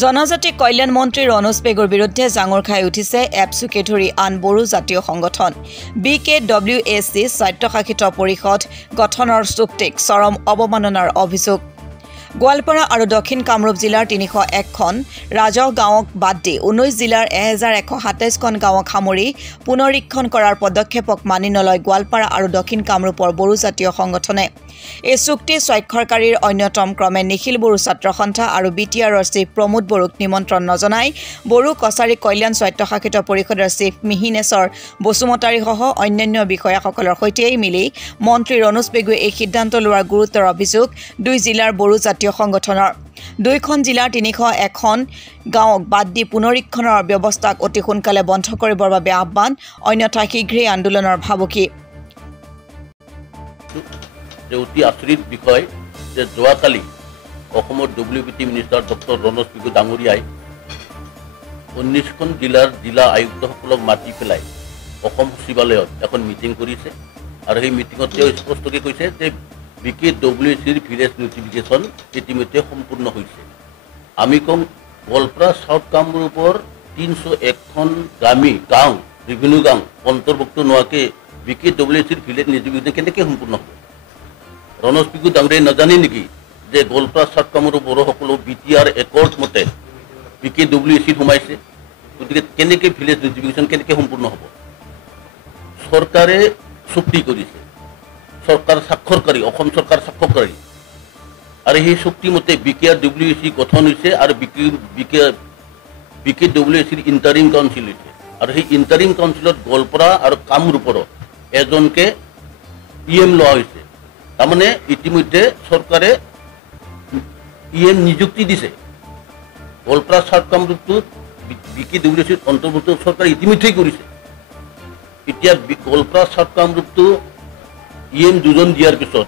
জনজাতি কল্যাণ মন্ত্ৰী ৰণোজ পেগুৰ বিৰুদ্ধে জাঙুৰ খাই উঠিছে এপছুকে ধৰি আন বড়ো জাতীয় সংগঠন BKWAC স্বায়ত্তশাসিত পৰিষদ গঠনৰ চুক্তিক চৰম অৱমাননাৰ অভিযোগ গোৱালপাৰা আৰু দক্ষিণ কামৰূপ জিলাৰ 301খন ৰাজহ গাঁৱক বাদ দি 19 জিলাৰ 1127খন গাঁৱক সামৰি পুনৰীক্ষণ কৰাৰ পদক্ষেপক মানি নলয় গোৱালপাৰা আৰু দক্ষিণ কামৰূপৰ বড়ো জাতীয় সংগঠনে এই চুক্তি স্বাক্ষৰকাৰীৰ অন্যতম ক্ৰমে নিখিল বড়ো ছাত্ৰ সন্থা আৰু BTRৰ চিফ প্ৰমোদ বড়োক নিমন্ত্ৰণ নজনাই বড়ো কছাৰী কল্যাণ স্বায়ত্তশাসিত পৰিষদৰ চিফ মিহিনেশ্বৰ বসুমতাৰীসহ অন্যান্য বিষয়াসকলৰ সৈতে মিলি মন্ত্ৰী ৰণোজ পেগুৱে এই সিদ্ধান্ত লোৱাৰ গুৰুতৰ অভিযোগ দুই জিলাৰ বড়ো জাতীয় সংগঠনৰ দুইখন জিলাৰ 301খন গাঁৱক বাদ দি পুনৰীক্ষণৰ ব্যৱস্থাক অতি সোনকালে বন্ধ কৰিবৰ বাবে আহ্বান অন্যথা শীঘ্ৰেই আন্দোলনৰ ভাবুকি যে অতি আচৰিত বিষয় যে যোৱাকালি অসমৰ WBT minister doctor Ranoj Pegu ডাঙৰীয়াই 19খন জিলাৰ জিলা আয়ুক্তসকলক মাতি পেলাই অসম সচিবালয়ত এখন মিটিং কৰিছে আৰু সেই মিটিঙত তেওঁ স্পষ্টকৈ কৈছে যে BKWCৰ ভিলেজ নোটিফিকেশ্যন ইতিমধ্যে সম্পূৰ্ণ হৈছে আমি কম গোৱালপাৰা সাউথ কামৰূপৰ 301খন গাঁও বিভিন্ন গাঁও অন্তৰ্ভুক্ত নোহোৱাকৈ BKWCৰ ভিলেজ নোটিফিকেশ্যন কেনেকৈ সম্পূৰ্ণ হ'ব ৰণোজ পেগু ডাঙৰীয়াই নাজানে নেকি যে গোৱালপাৰা সাউথ কামৰূপ বড়োসকলো BTR একৰ্ড মতে BKWCত সোমাইছে গতিকে কেনেকৈ ভিলেজ নোটিফিকেশ্যন কেনেকৈ সম্পূৰ্ণ হ'ব চৰকাৰে চুক্তি কৰিছে সরকার স্বাক্ষরকারী অসম সরকার স্বাক্ষরকারী আর এই চুক্তি মতে BKWC গঠন হয়েছে আর BKWCর ইন্টারিম কাউন্সিল হয়েছে আর সেই ইন্টারিম কাউন্সিলত গোৱালপাৰা আৰ কামৰূপৰ এজনকে EM লওয়া হয়েছে তাৰ মানে ইতিমধ্যে সৰকাৰে EM নিযুক্তি দিছে গোৱালপাৰা সাউথ কামৰূপটো BKWCৰ অন্তৰ্ভুক্ত সৰকাৰ ইতিমধ্যেই কৰেছে এতিয়া গোৱালপাৰা সাউথ কামৰূপটো EM দুজন দিয়াৰ পিছত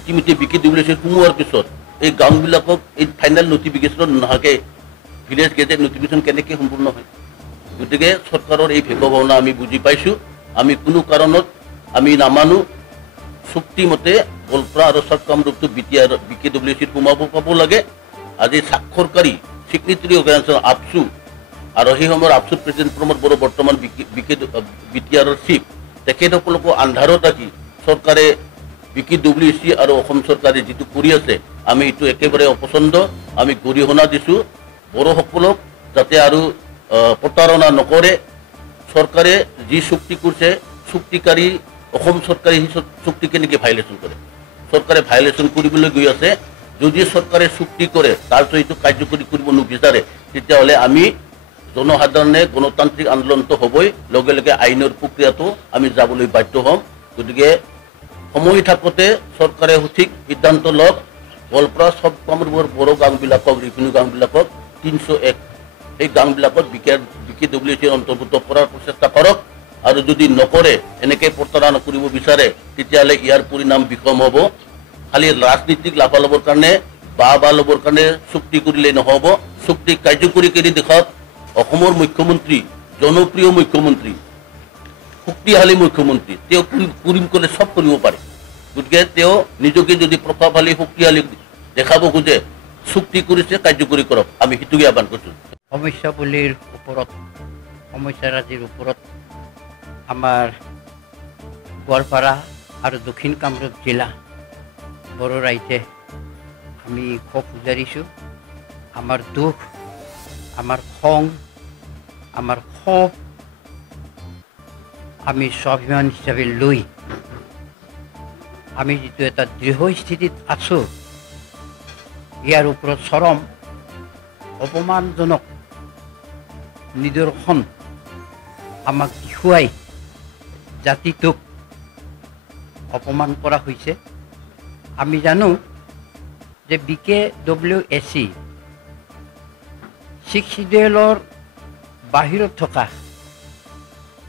ইতিমধ্যে BKWCৰ সোমোৱাৰ পিছত এই গাঁওবিলাকক এই ফাইনেল নোটিফিকেশ্যন নহাকে ভিলেজ গেজেট নোটিফিকেশ্যন কেনেকৈ সম্পূৰ্ণ হয় গতিকে চৰকাৰৰ এই ভেকভাৱনা আমি বুজি পাইছোঁ আমি কোনো কাৰণত আমি নামানো চুক্তি মতে গোৱালপাৰা আৰু সাউথ কামৰূপটো BKWCত সোমাব পাব লাগে আজি স্বাক্ষৰকাৰী চিগনেটাৰী অৰ্গেনাইজেশ্যন আপচু আৰু সেই সময়ৰ আপচুৰ প্ৰেচিডেণ্ট প্ৰমোদ বড়ো বৰ্তমান BTRৰ চিফ তেখেতসকলকো আন্ধাৰত ৰাখি চৰকাৰে BKWC আৰু অসম চৰকাৰে যিটো কৰি আছে আমি এইটো একেবাৰে অপছন্দ আমি গৰিহণা দিছোঁ বড়োসকলক যাতে আৰু প্ৰতাৰণা নকৰে চৰকাৰে যি চুক্তি কৰিছে চুক্তিকাৰী অসম চৰকাৰে সেই চুক্তি কেনেকৈ ভাইলেশ্যন কৰে চৰকাৰে ভাইলেশ্যন কৰিবলৈ গৈ আছে যদি চৰকাৰে চুক্তি কৰে তাৰপিছত এইটো কাৰ্যকৰী কৰিব নিবিচাৰে তেতিয়াহ'লে আমি জনসাধাৰণে গণতান্ত্ৰিক আন্দোলনটো হ'বই লগে লগে আইনৰ প্ৰক্ৰিয়াটো আমি যাবলৈ বাধ্য হ'ম গতিকে সময় থাকোঁতে চৰকাৰে সঠিক সিদ্ধান্ত লওক গোৱালপাৰা সাউথ কামৰূপৰ বড়ো গাঁওবিলাকক ৰেভিনিউ গাঁওবিলাকক 301 এই গাঁওবিলাকত BKWCৰ অন্তৰ্ভুক্ত কৰাৰ প্ৰচেষ্টা কৰক আৰু যদি নকৰে এনেকৈ প্ৰতাৰণা কৰিব বিচাৰে তেতিয়াহ'লে ইয়াৰ পৰিণাম বিষম হ'ব খালি ৰাজনীতিক লাভালাভৰ কাৰণে বা ল'বৰ কাৰণে চুক্তি কৰিলেই নহ'ব চুক্তি কাৰ্যকৰী কৰি দেখুৱাওক অসমৰ মুখ্যমন্ত্ৰী জনপ্ৰিয় মুখ্যমন্ত্ৰী শক্তিশালী মুখ্যমন্ত্ৰী তেওঁ কৰিম ক'লে চব কৰিব পাৰে গতিকে তেওঁ নিজকে যদি প্ৰভাৱশালী শক্তিশালী দেখাব খোজে চুক্তি কৰিছে কাৰ্যকৰী কৰক আমি সেইটোকে আহ্বান কৰিছোঁ সমস্যাৱলীৰ ওপৰত সমস্যাৰাজিৰ ওপৰত আমাৰ গোৱালপাৰা আৰু দক্ষিণ কামৰূপ জিলা বড়ো ৰাইজে আমি ক্ষোভ উজাৰিছোঁ আমাৰ দুখ আমাৰ খং আমাৰ ক্ষোভ আমি স্বাভিমান হিচাপে লৈ আমি যিটো এটা দৃঢ় স্থিতিত আছোঁ ইয়াৰ ওপৰত চৰম অপমানজনক নিদৰ্শন আমাক দেখুৱাই জাতিটোক অপমান কৰা হৈছে আমি জানো যে BKWAC 6 শিডিউলৰ বাহিৰত থকা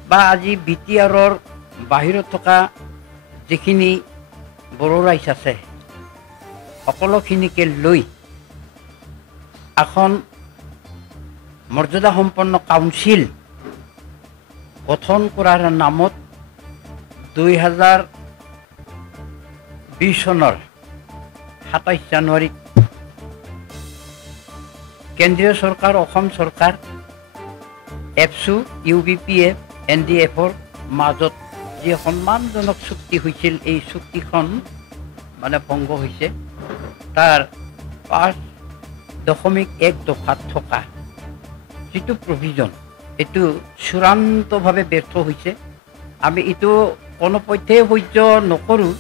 বা আজি BTRৰ বাহিৰত থকা যিখিনি বড়ো ৰাইজ আছে সকলোখিনিকে লৈ এখন মৰ্যাদা সম্পন্ন কাউন্সিল গঠন কৰাৰ নামত 2020 চনৰ 27 জানুৱাৰীত কেন্দ্ৰীয় চৰকাৰ অসম চৰকাৰ এপছু UBPF NDFৰ মাজত যি সন্মানজনক চুক্তি হৈছিল এই চুক্তিখন মানে ভংগ হৈছে তাৰ 5.1 দফাত থকা যিটো প্ৰভিজন এইটো চূড়ান্তভাৱে ব্যৰ্থ হৈছে আমি এইটো কোনোপধ্যে সহ্য নকৰোঁ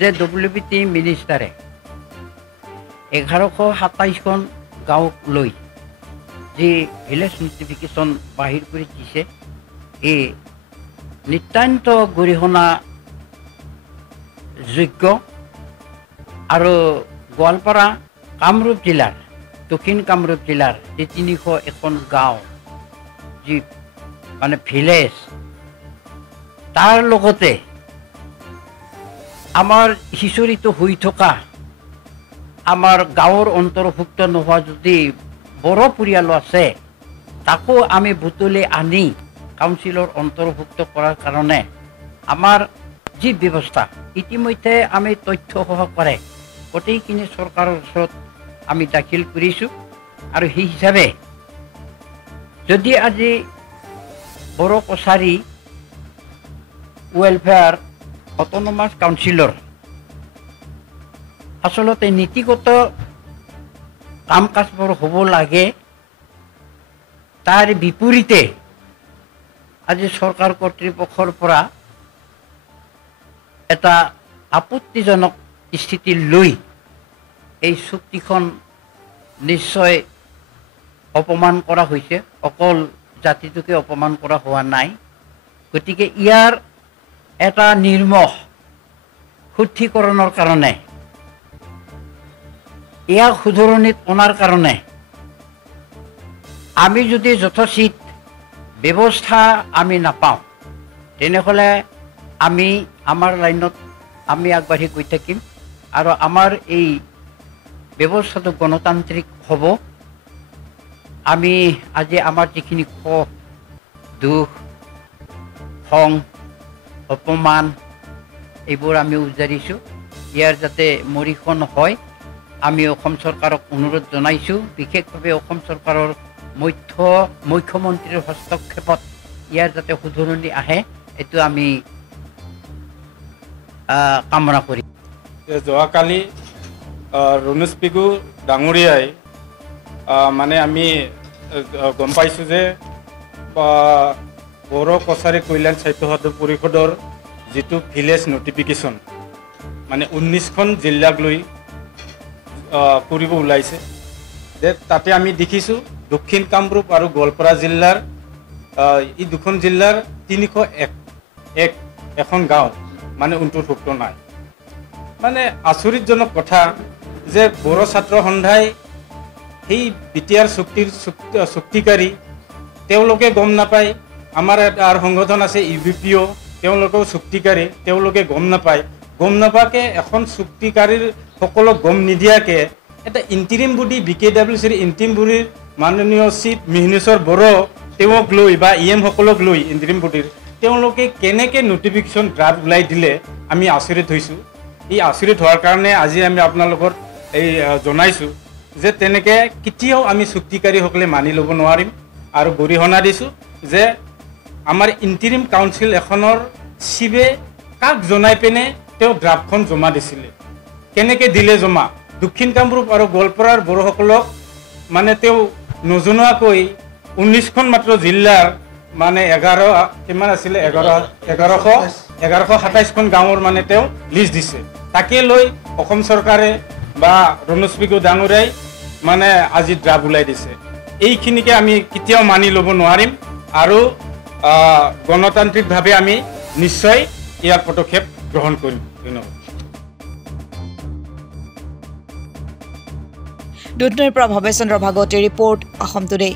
যে WBT মিনিষ্টাৰে 1127খন গাঁৱক লৈ যি ভিলেজ নটিফিকেশ্যন বাহিৰ কৰি দিছে এই নিতান্ত গৰিহণা যোগ্য আৰু গোৱালপাৰা কামৰূপ জিলাৰ দক্ষিণ কামৰূপ জিলাৰ যি 301খন গাঁও যি মানে ভিলেজ তাৰ লগতে আমাৰ হিচৰিত হৈ থকা আমাৰ গাঁৱৰ অন্তৰ্ভুক্ত নোহোৱা যদি বড়ো পৰিয়াল আছে তাকো আমি বুটলি আনি কাউন্সিলৰ অন্তৰ্ভুক্ত কৰাৰ কাৰণে আমাৰ যি ব্যৱস্থা ইতিমধ্যে আমি তথ্য সহকাৰে গোটেইখিনি চৰকাৰৰ ওচৰত আমি দাখিল কৰিছোঁ আৰু সেই হিচাপে যদি আজি বড়ো কছাৰী ৱেলফেয়াৰ অট'নমাছ কাউন্সিলৰ আচলতে নীতিগত কাম কাজবোৰ হ'ব লাগে তাৰ বিপৰীতে আজি চৰকাৰ কৰ্তৃপক্ষৰ পৰা এটা আপত্তিজনক স্থিতি লৈ এই চুক্তিখন নিশ্চয় অপমান কৰা হৈছে অকল জাতিটোকে অপমান কৰা হোৱা নাই গতিকে ইয়াৰ এটা নিৰ্মহ শুদ্ধিকৰণৰ কাৰণে ইয়াক শুধৰণিত অনাৰ কাৰণে আমি যদি যথোচিত ব্যৱস্থা আমি নাপাওঁ তেনেহ'লে আমি আমাৰ লাইনত আমি আগবাঢ়ি গৈ থাকিম আৰু আমাৰ এই ব্যৱস্থাটো গণতান্ত্ৰিক হ'ব আমি আজি আমাৰ যিখিনি দুখ খং অপমান এইবোৰ আমি উজাৰিছোঁ ইয়াৰ যাতে মৰিখন হয় আমি অসম চৰকাৰক অনুৰোধ জনাইছোঁ বিশেষভাৱে অসম চৰকাৰৰ মুখ্যমন্ত্ৰীৰ হস্তক্ষেপত ইয়াৰ যাতে শুধৰণি আহে এইটো আমি কামনা কৰিম যোৱাকালি ৰণোজ পেগু ডাঙৰীয়াই মানে আমি গম পাইছোঁ যে বড়ো কছাৰী কল্যাণ স্বাস্থ্য পৰিষদৰ যিটো ভিলেজ নটিফিকেশ্যন মানে 19খন জিলাক লৈ কৰিব ওলাইছে যে তাতে আমি দেখিছোঁ দক্ষিণ কামৰূপ আৰু গোৱালপাৰা জিলাৰ এই দুখন জিলাৰ 301 এখন গাঁও মানে অন্তৰ্ভুক্ত নাই মানে আচৰিতজনক কথা যে বড়ো ছাত্ৰ সন্থাই সেই বিটিআৰ চুক্তিকাৰী তেওঁলোকে গম নাপায় আমাৰ এটা সংগঠন আছে UBPO তেওঁলোকেও চুক্তিকাৰী তেওঁলোকে গম নাপাকে এখন চুক্তিকাৰীৰ সকলো গম নিদিয়াকে এটা ইণ্টিৰিম বডি BKWCৰ ইণ্টিৰিম বডিৰ মাননীয় চিফ মিহিনেশ্বৰ বড়ো তেওঁক লৈ বা EM সকলক লৈ ইণ্টিৰিম বডিৰ তেওঁলোকে কেনেকৈ নটিফিকেশ্যন ড্ৰাফ্ট ওলাই দিলে আমি আচৰিত হৈছোঁ এই আচৰিত হোৱাৰ কাৰণে আজি আমি আপোনালোকৰ এই জনাইছোঁ যে তেনেকৈ কেতিয়াও আমি চুক্তিকাৰীসকলে মানি ল'ব নোৱাৰিম আৰু গৰিহণা দিছোঁ যে আমাৰ ইণ্টিৰিম কাউন্সিল এখনৰ চিফে কাক জনাই পিনে তেওঁ ড্ৰাফ্টখন জমা দিছিলে কেনেকৈ দিলে জমা দক্ষিণ কামৰূপ আৰু গোৱালপাৰাৰ বড়োসকলক মানে তেওঁ নজনোৱাকৈ 19খন মাত্ৰ জিলাৰ মানে 11 কিমান আছিলে 1127খন গাঁৱৰ মানে তেওঁ লিষ্ট দিছে তাকে লৈ অসম চৰকাৰে বা ৰণোজ পেগু ডাঙৰীয়াই মানে আজি ড্ৰাফ্ট ওলাই দিছে এইখিনিকে আমি কেতিয়াও মানি ল'ব নোৱাৰিম আৰু গণতান্ত্ৰিকভাৱে আমি নিশ্চয় ইয়াৰ পদক্ষেপ গ্ৰহণ কৰিম ধন্যবাদ দুধনৈৰ পৰা ভৱেশ চন্দ্ৰ ভাগৱতীৰ ৰিপৰ্ট অসম টুডে।